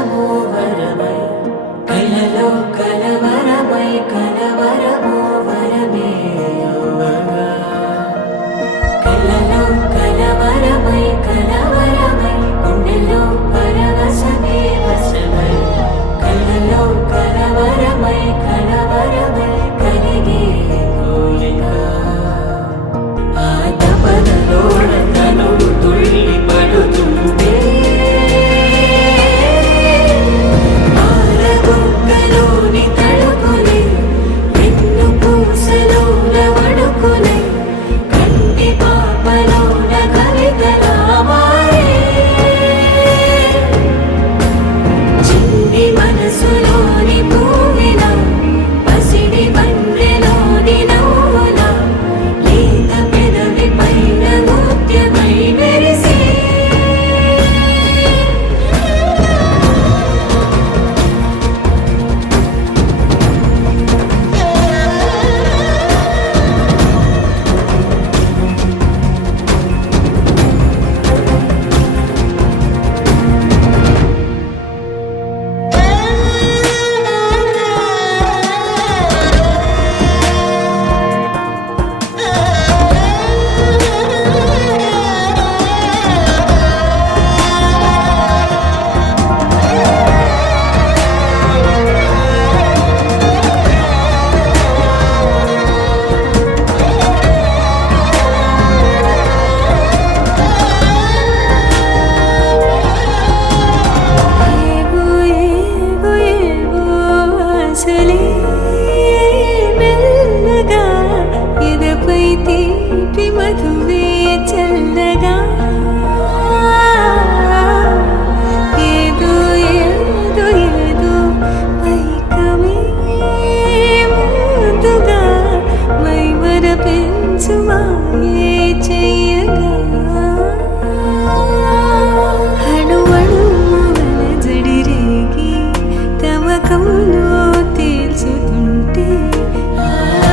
కలవరము వరమై కలలో కలవరమై కలవరము వరమే యువగా కలలో కలవరమై కలవరమై గుండెలో పరవశమే వశమై కలలో కలవరమై కలవరమై కలిగే కోలిక ఆ తపనలోన తనుడు తుళ్ళి పడుతుంటే ఆరబొక్కలోని తడుకులే వెన్ను పూసలోన వడుకులే కంటి పాపలోన కవితలా మారే చిన్ని మనసులోని పూవిల పసిడి వన్నెలోని నవ్వుల లేత పెదవి పైన ముత్యమై మెరిసే మెల్లగా ఎదపై తీపి మధువే చల్లగా ఏదో ఏదో ఏదో పైకమే ముందుగా మైమర పెంచుమాయే చెయ్యగా అణువణువున జడిరేగి తమకంలో తేల్చుతుంటే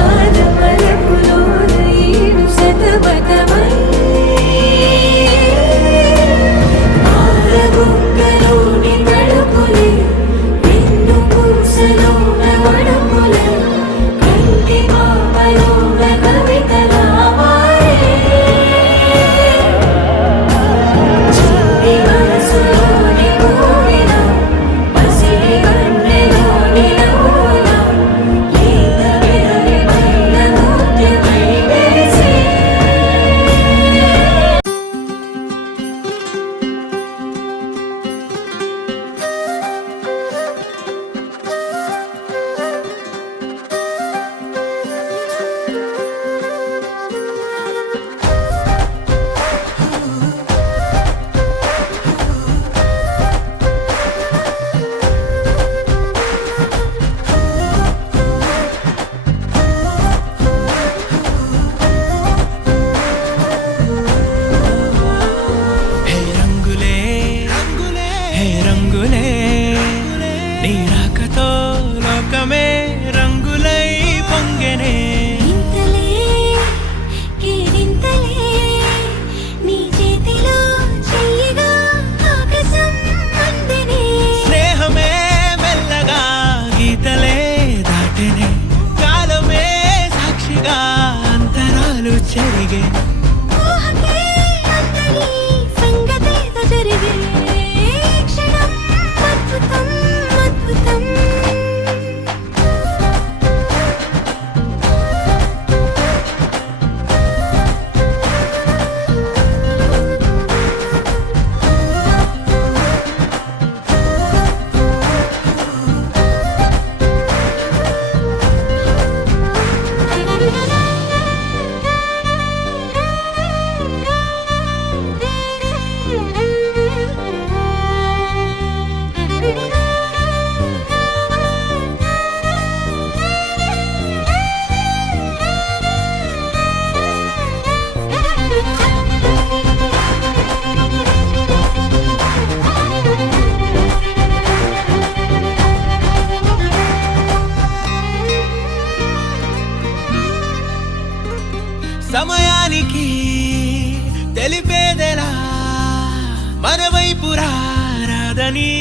ఆదమలపులోన ఏడు శతమతమై ఆరబొక్కలోని తడుకులే వెన్ను పూసలోన వడుకులే కంటి పాపలోన కవితలా మారే చిన్ని మనసులోని పూవిల పసిడి వన్నెలోని నవ్వుల లేత పెదవి పైన ముత్యమై మెరిసే హే రంగులే రంగులే హే రంగులే నీ రాకతో లోకమే రంగులై పొంగెనే ఇంతలే కేరింతలే నీ చేతిలో చెయ్యగా ఆకాశం అందెనే స్నేహమే మెల్లగా గీతలే దాటెనే కాలమే సాక్షిగా అంతరాలు చెరిగే ఊహకే అందని సంగతేదో జరిగే క్షణం అద్భుతం అద్భుతం సమయానికి తెలిపేదెలా మన వైపు రాదని